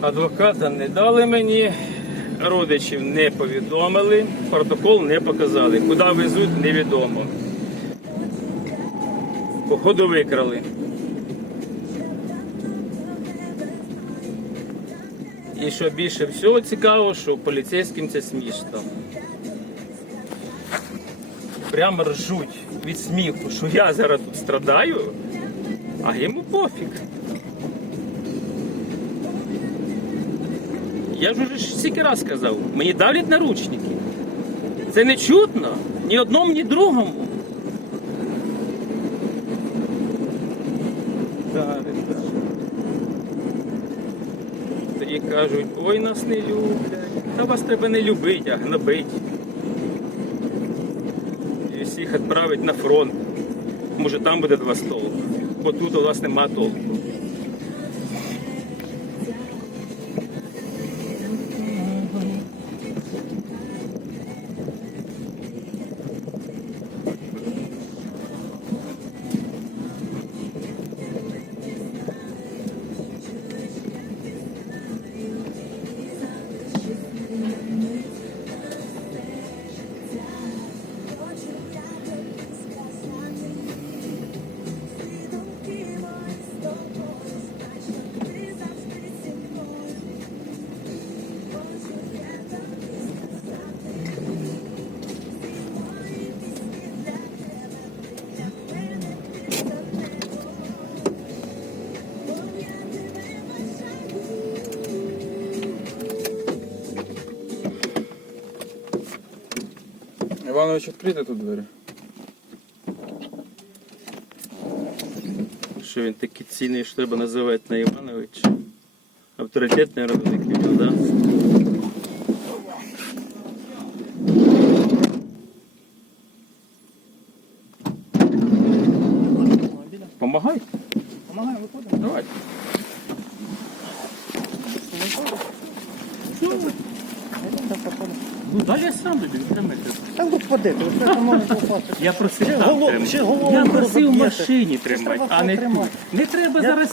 Адвоката не дали мені, родичів не повідомили, протокол не показали. Куди везуть, невідомо. Походу викрали. І що більше всього цікаво, що поліцейським це смішно. Прямо ржуть від сміху, що я зараз тут страдаю, а йому пофіг. Я ж уже стільки раз сказав, мені давлять наручники. Це не чутно ні одному, ні другому. Тоді кажуть, ой, нас не люблять. Та вас треба не любити, а гнобить. І всіх відправить на фронт. Може там буде два толку. Бо тут у вас нема толку. Іванович, відкрити тут двері. Що він такий цінний, що треба називати на Іванович. Авторитетний робити кримінал, да? Помагай. Помагаємо, виходимо. Давай. Ну, далі я сам тобі тут ходити, ось це може попасти. Я просив Ще там голову- тримати. ще голову Я просив в машині Це тримати, треба а не тут. потримати. Не треба Я- зараз.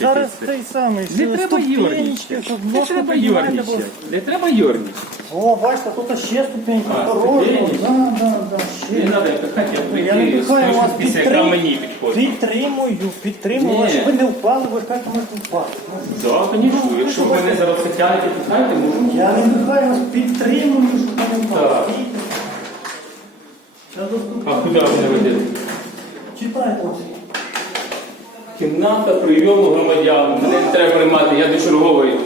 Зараз це. цей самий, Не треба ступенечки, йорничати. щоб Не ножку треба піднімати, йорничати. Не треба йорничати. О, бачите, тут ще ступеньки, А, ступеньки? Да, да, да, Не ще. треба пихати, я Я не прийти, пихаю вас, скажу після, яка мені підходить. підтримую, підтримую Ні. вас, ви не впали, ви кажете, можете впасти. Так, звісно. Якщо ви мене зараз затягнете, пихайте, можу. Я не пихаю вас, підтримую, щоб ви не впали. Так. Зараз А куди ви мене ведете? Читайте. Кімната прийому громадян. Мене не треба приймати, я до чергової.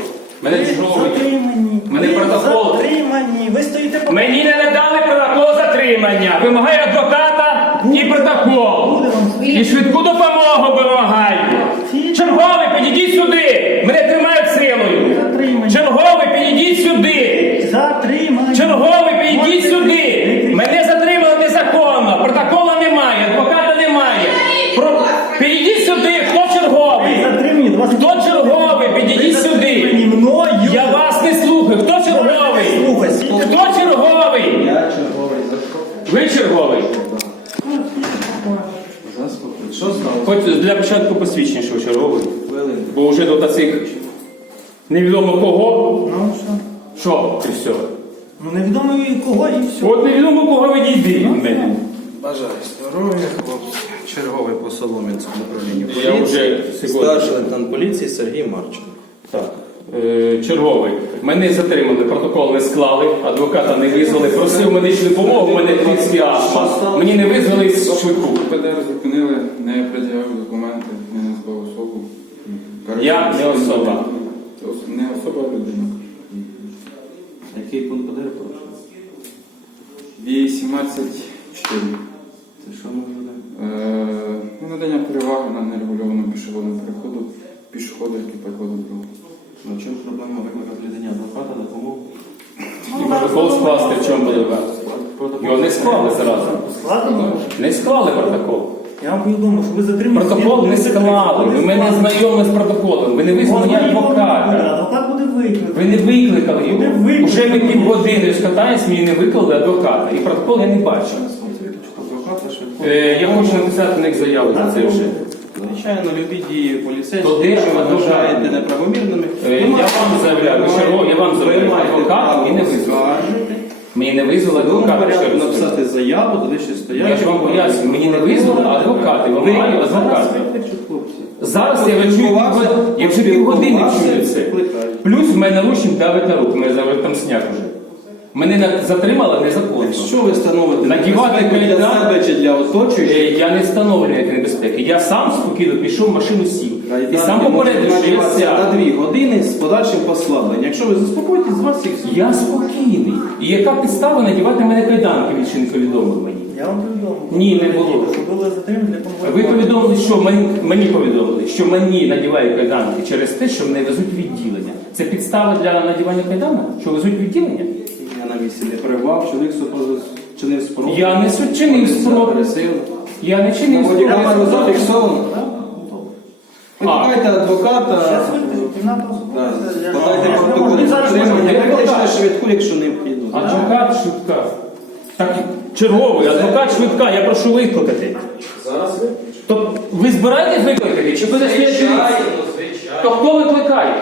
Мене чергової. Затримані. Мене Ви протокол. Затримані. Ви стоїте по Мені не надали протокол затримання. Вимагаю адвоката і протокол. І швидку допомогу вимагаю. Черговий, підійдіть сюди. Мене тримають силою. затримані. Черговий, підійдіть сюди. Затримані. Черговий, Ви черговий. Заспокій. Що сталося? Хоч для початку посвідчення, що черговий. Хвилин. Бо вже до цих невідомо кого. Ну що? Що ти все? Ну невідомо і кого і все. От невідомо кого відійди від мене. Бажаю здоров'я, хлопці. Черговий по Солом'янському управлінню Я поліції. вже секунду. Старший лейтенант поліції Сергій Марченко. Так. Е, черговий. Мене затримали, протокол не склали, адвоката не визвали, просив медичну допомогу, у мене тріски астма. Мені не визвали швидку. ПДР зупинили, не пред'явив документи, не назвав особу. Я не особа. Не особа, а людина. Який пункт ПДР порушив? 18.4. Це що ми? Е, ну, надання переваги на нерегульованому пішохідному переходу пішоходу, який переходив дорогу. Ну, в чому проблема викликати людині адвоката, допомогу? І протокол скласти в чому буде. Його не склали зразу. Складно? Не склали протокол. Я вам повідомив, що ви затримані. Протокол не склали. Ви мене знайомі з протоколом. Ви не визнали адвоката. Адвокат буде викликаний. Ви не викликали його. Не. Уже ми півгодини скатаюсь, мені не викликали адвоката. І протокол я не. Адвоката швидко. Е, я хочу написати на них заяву за це вже звичайно, любі дії поліцейських, Тобто, ви вважаєте неправомірними, е, Я вам заявляю, право- що я вам заявляю і не визвали. Мені не визвали адвокати. адвоката, написати заяву, туди ще стояти. Я ж вам пояснюю, мені не визвали адвокати, вони мають адвокати. Зараз я вже чую півгодини, я вже півгодини чую це. Плюс в мене Лущенко давить на руку, завертам завжди там уже. Мене на- затримали незаконно. Що ви становите? Надівати Небезпеку для кайдан? себе чи для оточуючих? Е, Я не встановлюю ніякої небезпеки. Я сам спокійно пішов, в машину сів. І Кайданки сам можуть попередив, що я надіватися на сяду. дві години з подальшим послабленням. Якщо ви заспокоїтесь, з вас все. Я спокійний. І яка підстава надівати мене кайданки, він ще не повідомив мені. Я вам повідомив. Ні, не було. Що були затримані для Ви повідомили, що мені, мені повідомили, що мені надівають кайданки через те, що мене везуть в відділення. Це підстава для надівання кайданок? Що везуть в відділення? Я на місці не перебував, чоловік чинив спробу. Я не чинив спроби. Агресивно. Я не чинив бодікамеру спроби. зафіксовано. Викликайте адвоката. Да. Подайте протокол затримання. Викличте швидку, якщо необхідно. Адвокат швидка. Так, черговий, адвокат швидка, я прошу викликати. Зараз ви. То ви збираєтесь викликати? Чи буде стояти? То хто викликає?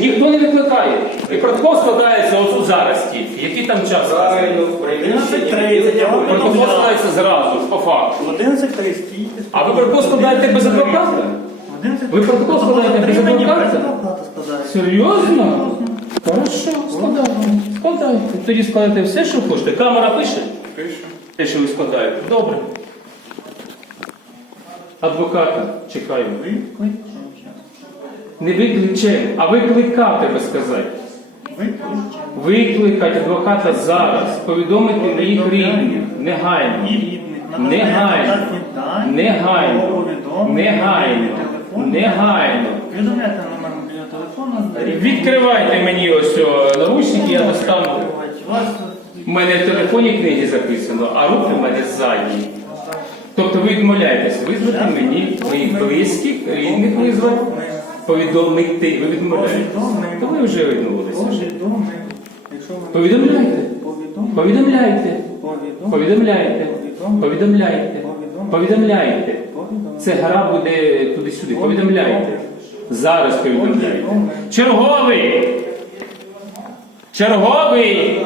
Ніхто не викликає. І протокол складається ось зараз тільки. Який там час? Правильно, в приміщенні. Протокол складається зразу, по факту. 11.30. А ви протокол складаєте без адвоката? Ви протокол складаєте без адвоката? Серйозно? Хорошо, складайте. Складайте. Тоді складайте все, що хочете. Камера пише? Пише. Те, що ви складаєте. Добре. Адвоката чекаю. Ви кличете. Не викличемо, а викликав тебе сказати. Викликати адвоката зараз, повідомити моїх рідних. Негайно. І рідних. Надати Негайно. Негайно. Негайно. Негайно. Повідомляйте номер мобільного телефону. Відкривайте мені ось наручники, я достану. У У мене в телефоні книги записано, а руки в мене ззаді. Тобто ви відмовляєтесь визвати мені моїх близьких, рідних визвати, повідомити. Ви відмовляєтесь. То ви вже відмовилися. Повідомляйте. Повідомляйте. Повідомляйте. Повідомляйте. Повідомляйте. Це гра буде туди-сюди. Повідомляйте. Зараз повідомляйте. Черговий! Черговий!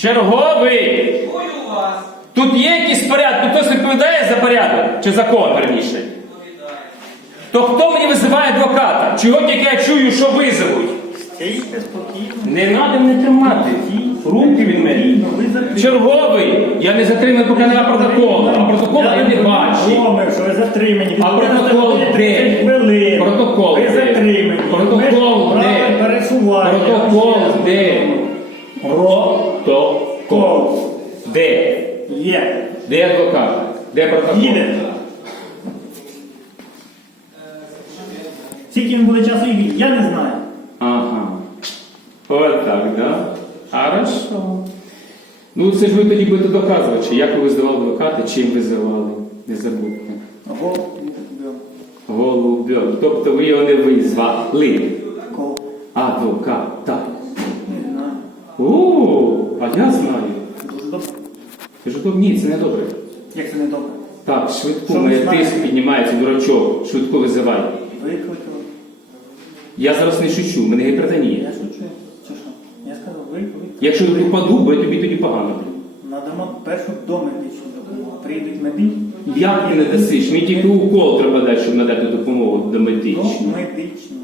Черговий! Тут є якийсь порядок, хтось відповідає за порядок чи закон верніше. То хто мені визиває адвоката? Чого тільки я чую, що визовуть? Стійте спокійно. Не треба мене тримати. Руки від мене. Черговий. Я не затриманий, поки немає протоколу. А протоколу я не бачу. А протокол де? Протокол Їде. Скільки він буде часу їхати, я не знаю. Ага. Вот так, да? Хорошо. Ну, це ж ви тоді будете доказувати, чи як ви визивали адвоката, чим визивали. Не забудьте. Або Голубьон. Тобто ви його не визвали. Адвоката. Не знаю. О, а я знаю. Дуже добре. Ти ж ні, це не добре. Як це не добре? Так, швидку, Що ви мене знаєте? тиск піднімається, дурачок, швидку визивай. Викликали. Я зараз не шучу, мене гіпертонія. Я шучу. Чи що? Я сказав, викликали. Якщо я упаду, бо я тобі тоді погано. Надамо першу домедичну допомогу. Прийдуть медики. Як ти не дасиш? Мені тільки укол треба дати, щоб надати допомогу до медичну. Домедичну.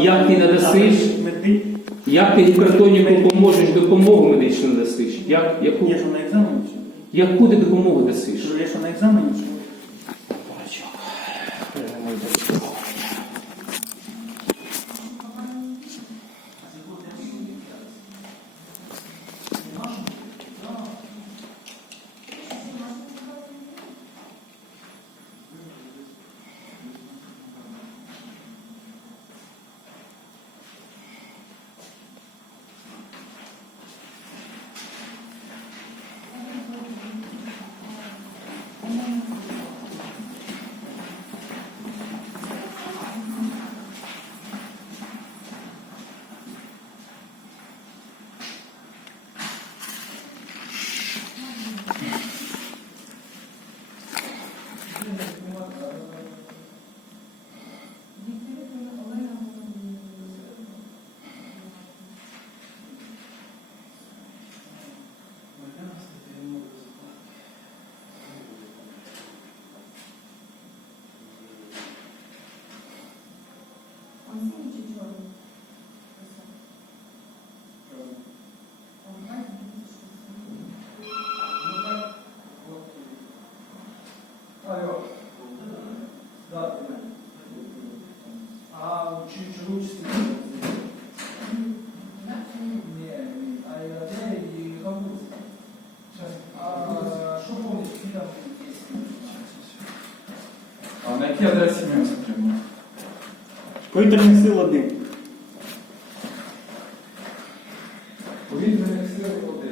І як ти надасиш? Медик. Як ти гіпертоніку поможеш допомогу медичну дасиш? Як, яку, Я що на екзамені? чи? Яку ти допомогу дасиш? Що я що на екзамені? Якій адресі ми? Повітряних сил один. Повітряних сил один.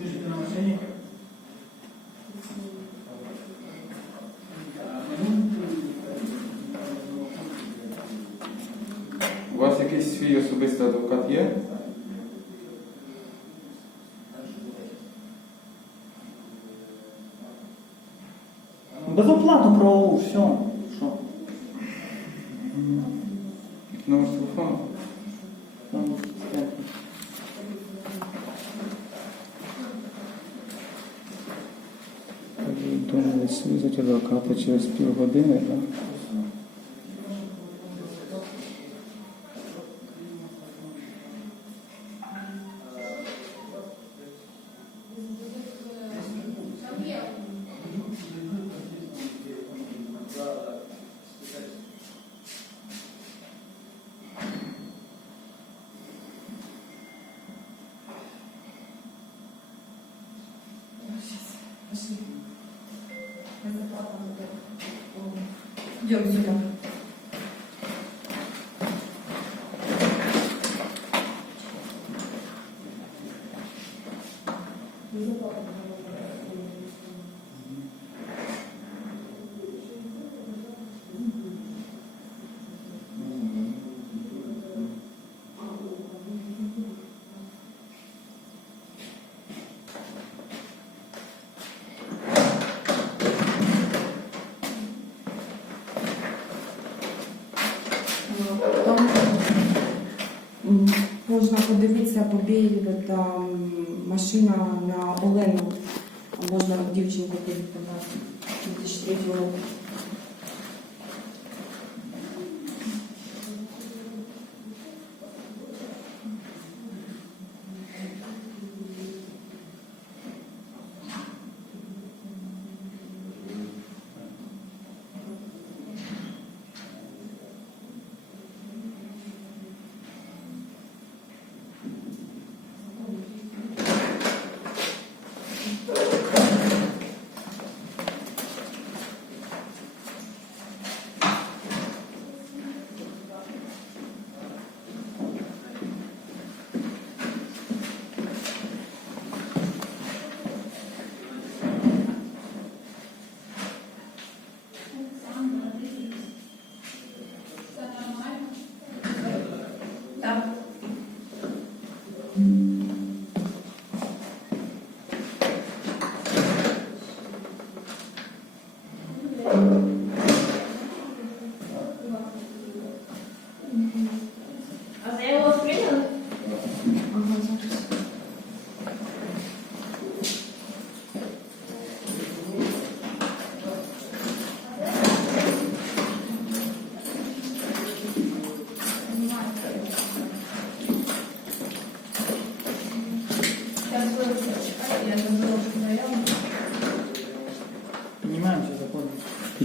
Служите на машині? У вас якийсь свій особистий адвокат є? Безоплатно правову, все. Що? Номер телефону? Домовились визвати адвоката через півгодини, так? 이게 없어요. Можна подивитися по там машина на Олену, можна дівчинку подивитися 2003 року.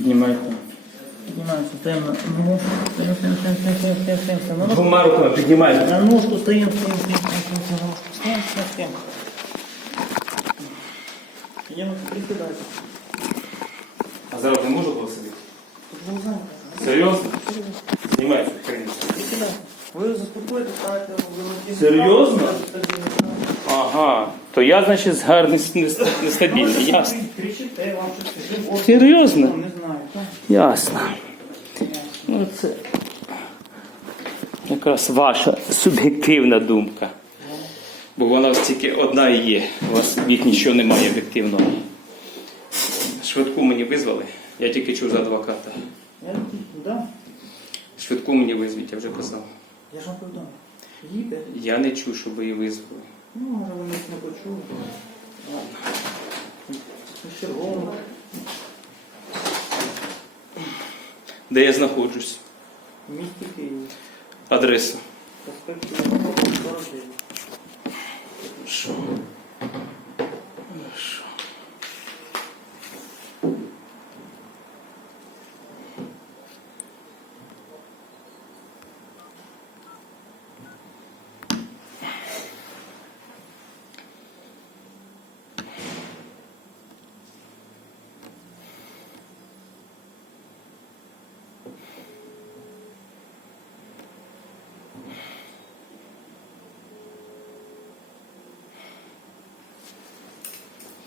Піднімайте. Піднімаємося, стоїмо на ногу. Стоїмо, стоїмо, стоїмо, стоїмо, стоїмо, стоїмо, стоїмо. На. Двома руками піднімайте. На ножку стоїмо, стоїмо, стоїмо, стоїмо, стоїмо. Стоїмо, стоїмо, стоїмо. Ідемо, присідайте. А зараз не можу було сидіти? Тут ви знаєте. Серйозно? Знімайте, конечно. Присідайте. Ви заспокоїте, ставите в. Серйозно? Ага. То я, значить, гарний нестабільний. Ясно. Серйозно? Не знаю. Ясно. Ну, це якраз ваша суб'єктивна думка. Бо вона ось тільки одна і є. У вас їх нічого немає об'єктивного. Швидку мені визвали. Я тільки чув за адвоката. Я, да, Швидку мені визвіть, я вже казав. я ж вам повідомив. Їде. Я не чув, щоб її визвали. Ну, може, ви не почули. Чергово. Де я знаходжусь? Місті Києві. Адреса. Проспект 49. Що?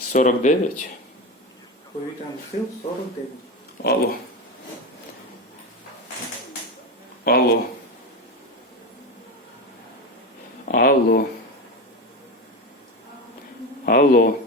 49. Повітряних сил 49. Алло. Алло. Алло. Алло.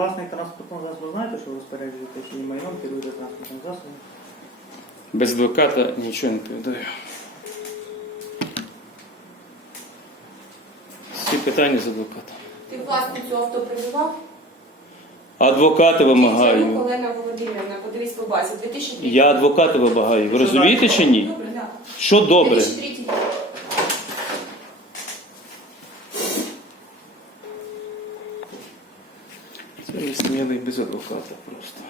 Власник транспортного засобу знаєте, що ви розпоряджуєте чи майном керуєте транспортним засобом? Без адвоката нічого не відповідаю. Всі питання з адвокатом. Ти власницю авто прибував? Адвоката вимагаю. Олена Володимирівна, подивись по базі. 2003. Я адвоката вимагаю. Ви розумієте чи ні? Добре, да. Що добре? 2003 рік. Це я смілий адвоката просто.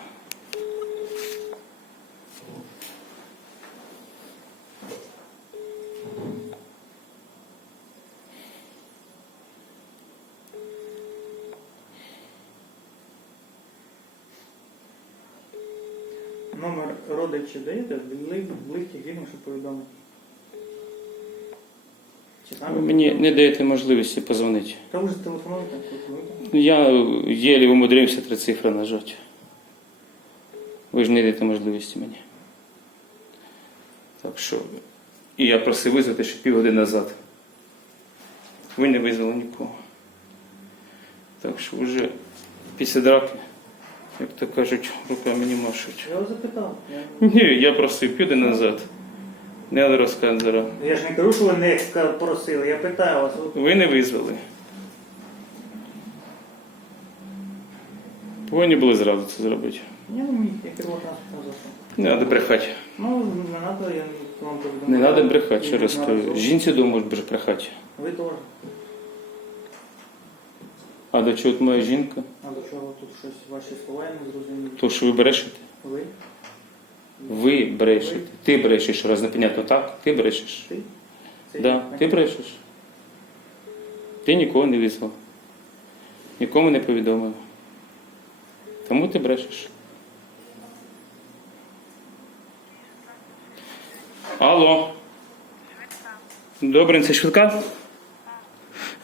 Номер родичів даєте, близьких рідних, щоб повідомити. Чи Ви мені не даєте можливості позвонити. Та телефонуєте, телефонуєте. Я єлі умудрився три цифри нажати. Ви ж не даєте можливості мені. Так що. І я просив визвати ще півгодини назад. Ви не визвали нікого. Так що вже після драки, як то кажуть, руками не машуть. Я вас запитав. Ні, я просив півгодини назад. Не треба розказувати я ж не кажу, що ви не просили, я питаю вас. Ви не визвали. Повинні були зразу це зробити. Я не міг, я керував транспортним засобом. Не треба брехати. Ну, не треба, я вам повідомляю. Не треба брехати через то. Неодноразово. Жінці можеш брехати. Ви теж. А до чого от моя жінка? А до чого тут щось ваші слова я не зрозумів? То, що ви брешете? Ви? Ви брешете. Ти брешеш, раз непонятно так. Ти брешеш. Ти? Да, ти брешеш. Ти нікого не визвав. Нікому не повідомив. Тому ти брешеш. Алло. Добре, це швидка?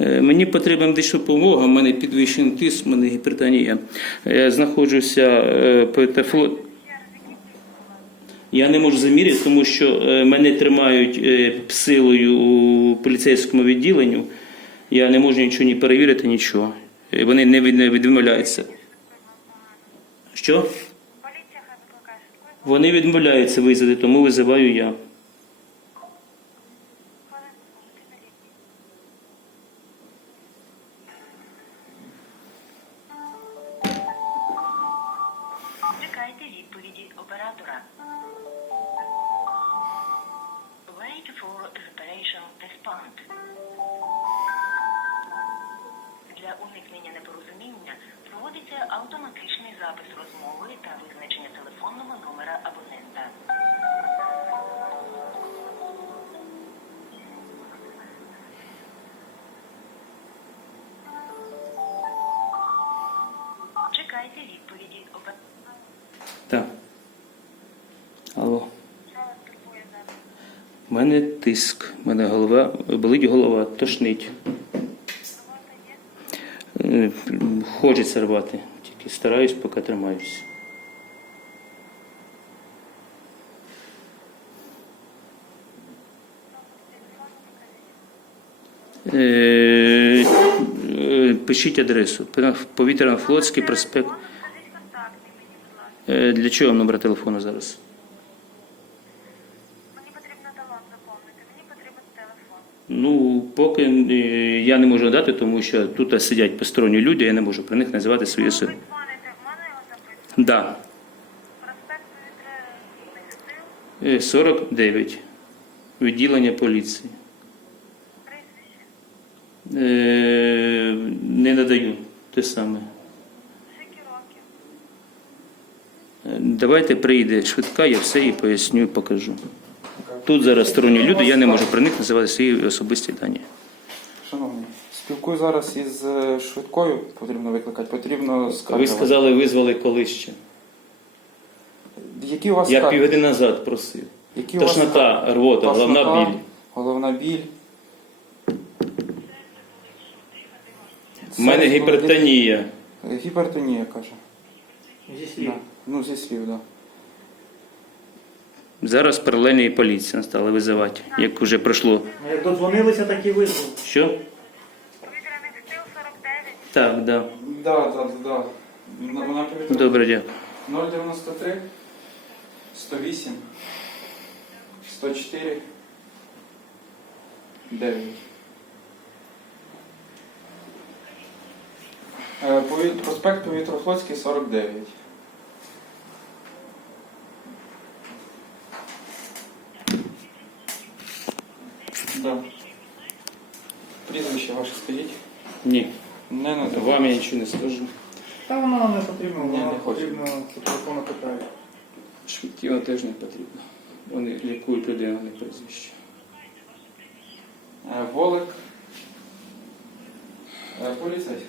Е, Мені потрібна дещо допомога, у мене підвищений тиск, у мене гіпертонія. Я знаходжуся е, по. Я не можу заміряти, тому що е, мене тримають е, силою у поліцейському відділенню. Я не можу нічого ні перевірити, нічого. Е, Вони не від- не відмовляються. Що? Вони відмовляються виїздити, тому визиваю я. Response. Для уникнення непорозуміння проводиться автоматичний запис розмови та визначення телефонного номера абонента. Чекайте відповіді. Опер- Так. Алло. Що вас турбує зараз? У мене тиск, у мене голова, болить голова, тошнить. Е, Хочеться рвати, тільки стараюсь, поки тримаюся. Е, е, Пишіть адресу. Повітряно-флотський проспект. Для чого вам номер телефону зараз? Мені потрібно талон заповнити. Мені потрібен телефон. Ну, поки е, я не можу дати, тому що тут сидять посторонні люди, я не можу про них називати свої Ви особи. дзвоните, в мене його записано. Да, Проспект Вітряних сил, е, 49. Відділення поліції. Е, Не надаю те саме. Давайте прийде швидка, я все їй поясню і покажу. Тут зараз сторонні люди, я не можу про них називати свої особисті дані. Шановні, спілкую зараз із е, швидкою, потрібно викликати, потрібно Ви сказали, визвали коли ще. Які у вас Я скарги? півгодини назад просив. Які у вас Тошнота, скарги? рвота, головна Тошнота, біль. Головна біль. У мене гіпертонія. Гіпертонія, каже. Зі слів. Да. Ну, зі слів, так. Да. Зараз паралельно і поліція стала визивати, як вже пройшло. Як додзвонилися, так і визвали. Що? Повітряних сил 49. Так, да. Да, да, да. На- Вона повідомила. Добре, дякую. 093 108 104 9. Е, пові- Проспект Повітрофлотський 49. Да. Прізвище ваше скажіть. Ні, Не надо. Вам я нічого не скажу. Та воно нам не потрібно, воно не потрібно по телефону питає. Швидкі вам теж не потрібно. Вони лікують людину, не прізвище. Волик. Е, Поліцейський.